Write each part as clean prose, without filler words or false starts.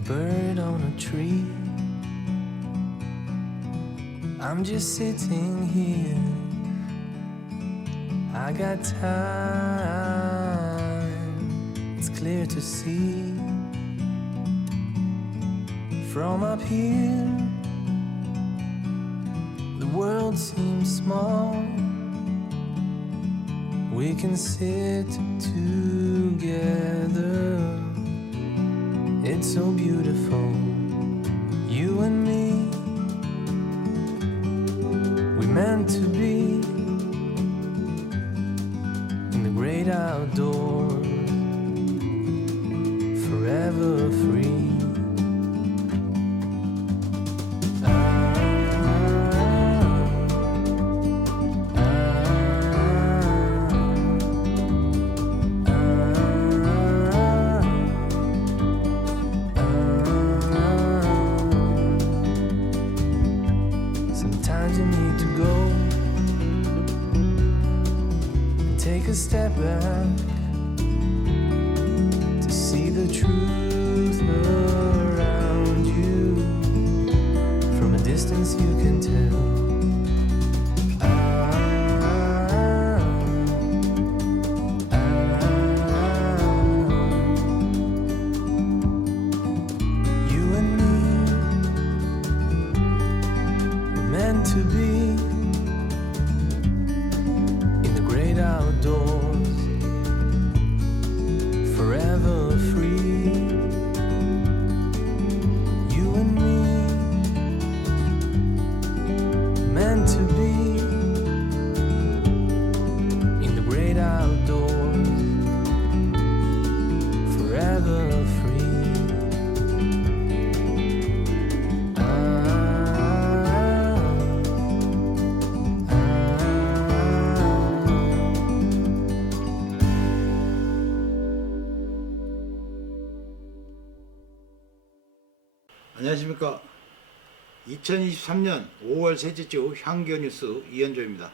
a bird on a tree. I'm just sitting here. I got time. It's clear to see from up here. The world seems small. We can sit together. It's so beautiful, you and me. We meant to be in the great outdoors, forever free. Sometimes you need to go and take a step back to see the truth around you. From a distance you can tell. You and me were meant to be in the great outdoors, forever free. You and me meant to be in the great outdoors, forever free. 안녕하십니까. 2023년 5월 셋째 주 향교뉴스 이현조입니다.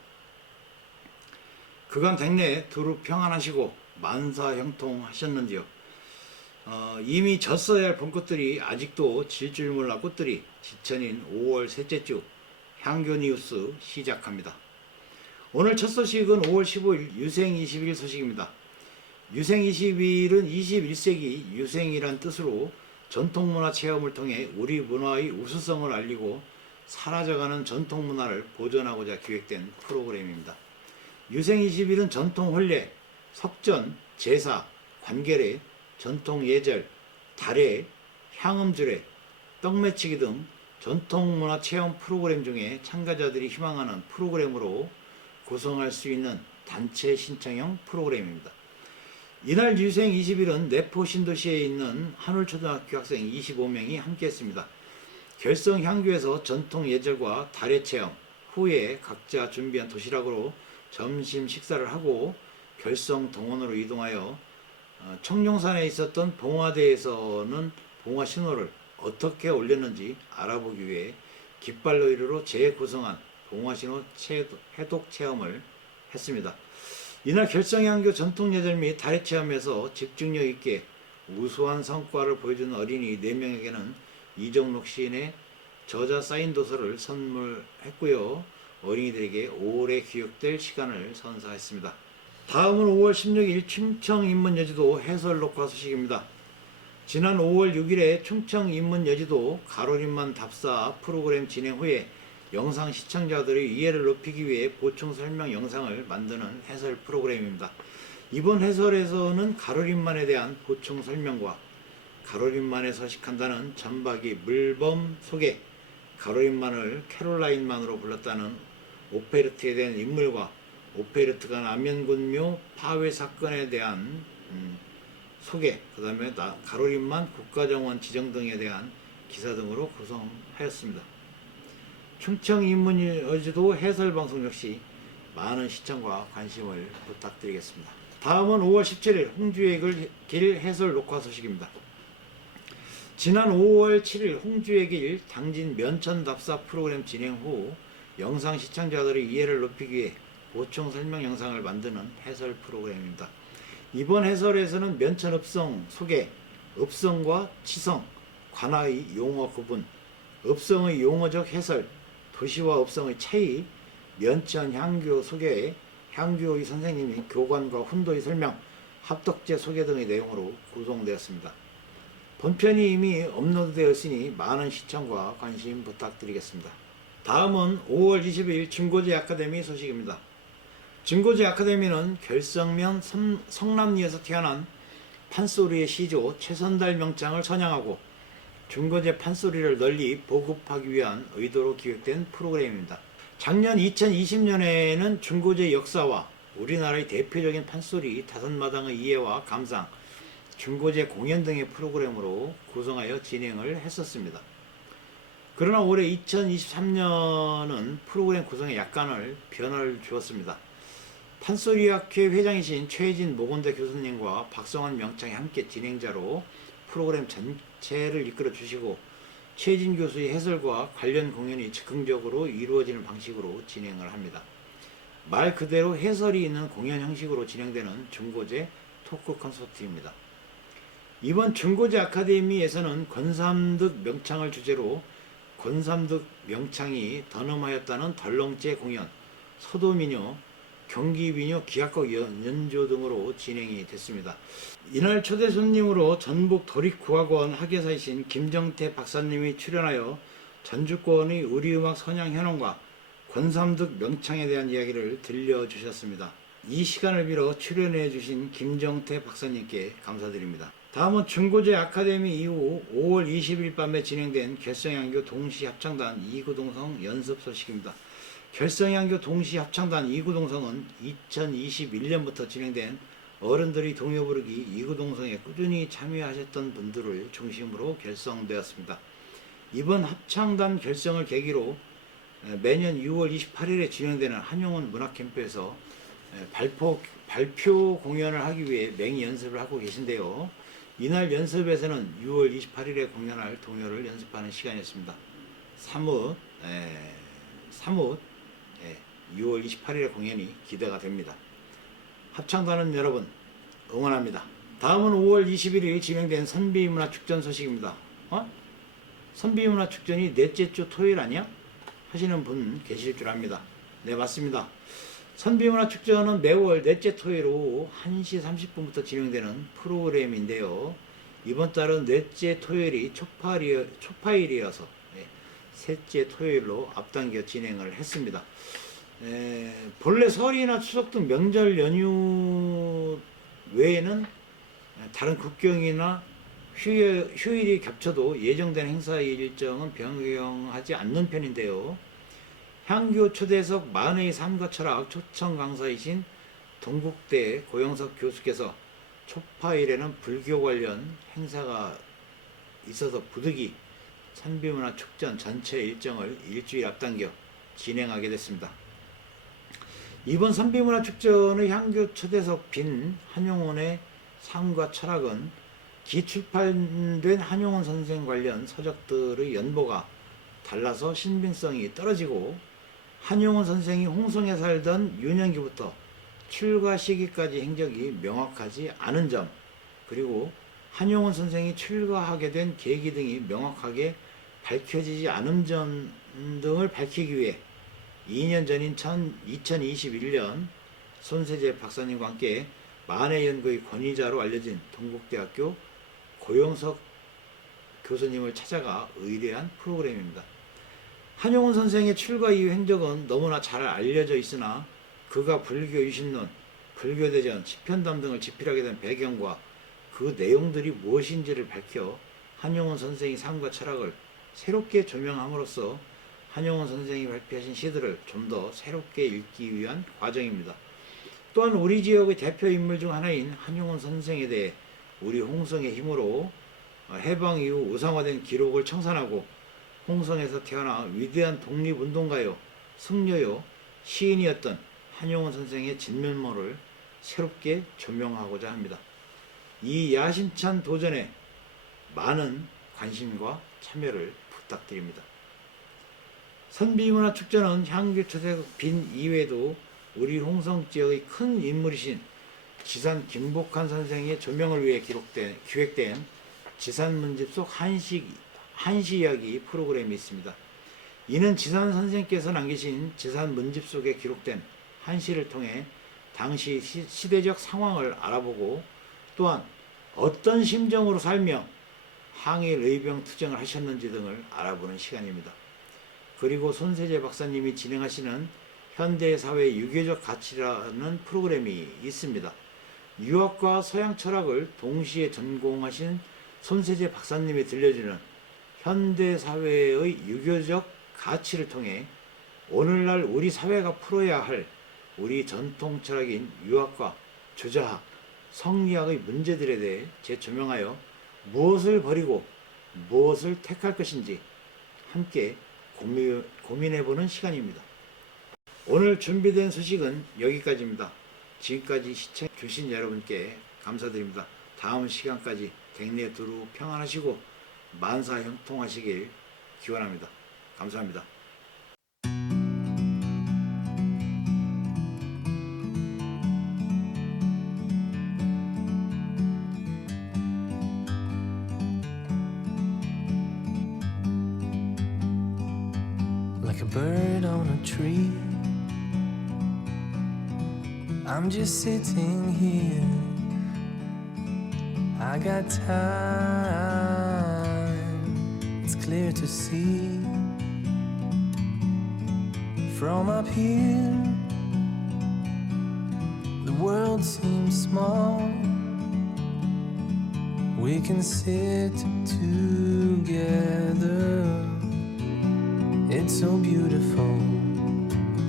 그간 백내 두루 평안하시고 만사형통하셨는지요. 이미 졌어야 할 봄꽃들이 아직도 질 줄 몰라 꽃들이 지천인 5월 셋째 주 향교뉴스 시작합니다. 오늘 첫 소식은 5월 15일 유생 20일 소식입니다. 유생 20일은 21세기 유생이란 뜻으로 전통문화 체험을 통해 우리 문화의 우수성을 알리고 사라져가는 전통문화를 보존하고자 기획된 프로그램입니다. 유생 20일은 전통 혼례, 석전, 제사, 관계례, 전통 예절, 달애, 향음주례, 떡매치기 등 전통문화 체험 프로그램 중에 참가자들이 희망하는 프로그램으로 구성할 수 있는 단체 신청형 프로그램입니다. 이날 유생 20일은 내포 신도시에 있는 한울초등학교 학생 25명이 함께했습니다. 결성 향교에서 전통 예절과 달애 체험 후에 각자 준비한 도시락으로 점심 식사를 하고 결성 동원으로 이동하여 청룡산에 있었던 봉화대에서는 봉화 신호를 어떻게 올렸는지 알아보기 위해 깃발놀이로 재구성한 봉화신호 해독 체험을 했습니다. 이날 결성향교 전통예절 및 달애 체험에서 집중력 있게 우수한 성과를 보여준 어린이 4명에게는 이정록 시인의 저자 사인 도서를 선물했고요. 어린이들에게 오래 기억될 시간을 선사했습니다. 다음은 5월 16일 충청인문여지도 해설 녹화 소식입니다. 지난 5월 6일에 충청인문여지도 가로림만 답사 프로그램 진행 후에 영상 시청자들의 이해를 높이기 위해 보충 설명 영상을 만드는 해설 프로그램입니다. 이번 해설에서는 가로림만에 대한 보충 설명과 가로림만에 서식한다는 전박이 물범 소개, 가로림만을 캐롤라인만으로 불렀다는 오페르트에 대한 인물과 오페르트가 남연군묘 파괴 사건에 대한 소개, 그 다음에 가로림만 국가정원 지정 등에 대한 기사 등으로 구성하였습니다. 충청인문여지도 해설방송 역시 많은 시청과 관심을 부탁드리겠습니다. 다음은 5월 17일 홍주의 길 해설 녹화 소식입니다. 지난 5월 7일 홍주의 길 당진 면천답사 프로그램 진행 후 영상 시청자들의 이해를 높이기 위해 보충 설명 영상을 만드는 해설 프로그램입니다. 이번 해설에서는 면천읍성 소개, 읍성과 치성, 관하의 용어 구분, 읍성의 용어적 해설, 도시와 읍성의 차이, 면천 향교 소개, 향교의 선생님이 교관과 훈도의 설명, 합덕제 소개 등의 내용으로 구성되었습니다. 본편이 이미 업로드되었으니 많은 시청과 관심 부탁드리겠습니다. 다음은 5월 20일 증고제 아카데미 소식입니다. 증고제 아카데미는 결성면 성남리에서 태어난 판소리의 시조 최선달 명창을 선양하고 증고제 판소리를 널리 보급하기 위한 의도로 기획된 프로그램입니다. 작년 2020년에는 증고제 역사와 우리나라의 대표적인 판소리 다섯마당의 이해와 감상, 증고제 공연 등의 프로그램으로 구성하여 진행을 했었습니다. 그러나 올해 2023년은 프로그램 구성에 약간의 변화를 주었습니다. 판소리학회 회장이신 최혜진 모건대 교수님과 박성환 명창이 함께 진행자로 프로그램 전체를 이끌어 주시고 최혜진 교수의 해설과 관련 공연이 즉흥적으로 이루어지는 방식으로 진행을 합니다. 말 그대로 해설이 있는 공연 형식으로 진행되는 증고제 토크 콘서트입니다. 이번 증고제 아카데미에서는 권삼득 명창을 주제로 권삼득 명창이 던음하였다는 덜렁제 공연, 소도민요, 경기민요, 기악곡 연조 등으로 진행이 됐습니다. 이날 초대 손님으로 전북 도립국악원 학예사이신 김정태 박사님이 출연하여 전주권의 우리음악 선양 현황과 권삼득 명창에 대한 이야기를 들려주셨습니다. 이 시간을 빌어 출연해 주신 김정태 박사님께 감사드립니다. 다음은 증고제 아카데미 이후 5월 20일 밤에 진행된 결성양교 동시합창단 이구동성 연습 소식입니다. 결성양교 동시합창단 이구동성은 2021년부터 진행된 어른들이 동요 부르기 이구동성에 꾸준히 참여하셨던 분들을 중심으로 결성되었습니다. 이번 합창단 결성을 계기로 매년 6월 28일에 진행되는 한용운 문학캠프에서 발표 공연을 하기 위해 맹 연습을 하고 계신데요. 이날 연습에서는 6월 28일에 공연할 동요를 연습하는 시간이었습니다. 사뭇 6월 28일에 공연이 기대가 됩니다. 합창단은 여러분 응원합니다. 다음은 5월 21일 진행된 선비문화축전 소식입니다. 선비문화축전이 넷째 주 토요일 아니야? 하시는 분 계실 줄 압니다. 네, 맞습니다. 선비문화축전은 매월 넷째 토요일 오후 1시 30분부터 진행되는 프로그램인데요. 이번 달은 넷째 토요일이 초파일이어서 셋째 토요일로 앞당겨 진행을 했습니다. 본래 설이나 추석 등 명절 연휴 외에는 다른 국경이나 휴일이 겹쳐도 예정된 행사 일정은 변경하지 않는 편인데요. 향교 초대석 만의 삶과 철학 초청 강사이신 동국대 고영석 교수께서 초파일에는 불교 관련 행사가 있어서 부득이 선비문화 축전 전체 일정을 일주일 앞당겨 진행하게 됐습니다. 이번 선비문화 축전의 향교 초대석 빈 한용운의 삶과 철학은 기출판된 한용운 선생 관련 서적들의 연보가 달라서 신빙성이 떨어지고 한용운 선생이 홍성에 살던 유년기부터 출가 시기까지 행적이 명확하지 않은 점, 그리고 한용운 선생이 출가하게 된 계기 등이 명확하게 밝혀지지 않은 점 등을 밝히기 위해 2년 전인 2021년 손세재 박사님과 함께 만해 연구의 권위자로 알려진 동국대학교 고영석 교수님을 찾아가 의뢰한 프로그램입니다. 한용운 선생의 출가 이후 행적은 너무나 잘 알려져 있으나 그가 불교 유신론, 불교대전, 치편담 등을 집필하게 된 배경과 그 내용들이 무엇인지를 밝혀 한용운 선생의 삶과 철학을 새롭게 조명함으로써 한용운 선생이 발표하신 시들을 좀 더 새롭게 읽기 위한 과정입니다. 또한 우리 지역의 대표 인물 중 하나인 한용운 선생에 대해 우리 홍성의 힘으로 해방 이후 우상화된 기록을 청산하고 홍성에서 태어나 위대한 독립운동가요, 승려요, 시인이었던 한용운 선생의 진면모를 새롭게 조명하고자 합니다. 이 야심찬 도전에 많은 관심과 참여를 부탁드립니다. 선비문화축전은 향교 초대석 빈 이외에도 우리 홍성 지역의 큰 인물이신 지산 김복한 선생의 조명을 위해 기획된 지산문집 속 한식 한시 이야기 프로그램이 있습니다. 이는 지산 선생께서 남기신 재산 문집 속에 기록된 한시를 통해 당시 시대적 상황을 알아보고 또한 어떤 심정으로 살며 항일 의병 투쟁을 하셨는지 등을 알아보는 시간입니다. 그리고 손세재 박사님이 진행하시는 현대사회 유교적 가치라는 프로그램이 있습니다. 유학과 서양 철학을 동시에 전공하신 손세재 박사님이 들려주는 현대사회의 유교적 가치를 통해 오늘날 우리 사회가 풀어야 할 우리 전통 철학인 유학과 조자학, 성리학의 문제들에 대해 재조명하여 무엇을 버리고 무엇을 택할 것인지 함께 고민해보는 시간입니다. 오늘 준비된 소식은 여기까지입니다. 지금까지 시청해주신 여러분께 감사드립니다. 다음 시간까지 댁내 두루 평안하시고 만사 형통하시길 기원합니다. 감사합니다. Like a bird on a tree, I'm just sitting here. I got time, it's clear to see. From up here, the world seems small. We can sit together. It's so beautiful,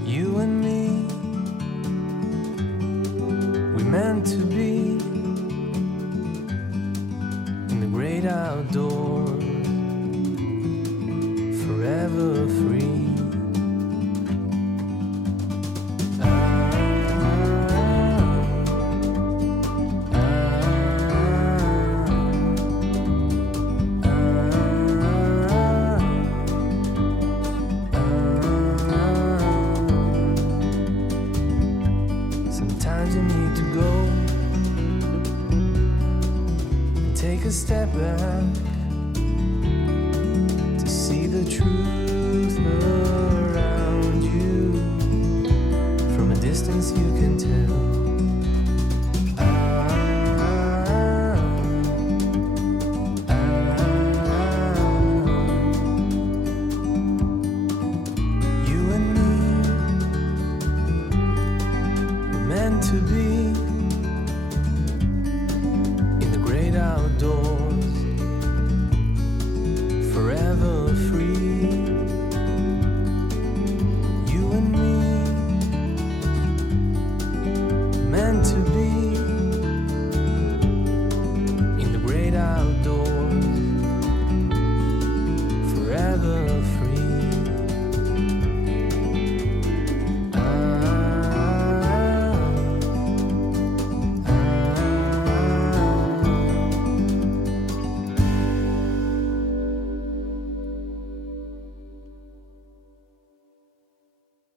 you and me. We meant to be in the great outdoors, forever free. Sometimes you need to go and take a step back to see the truth around you. From a distance you can tell. You and me meant to be in the great outdoors, forever free.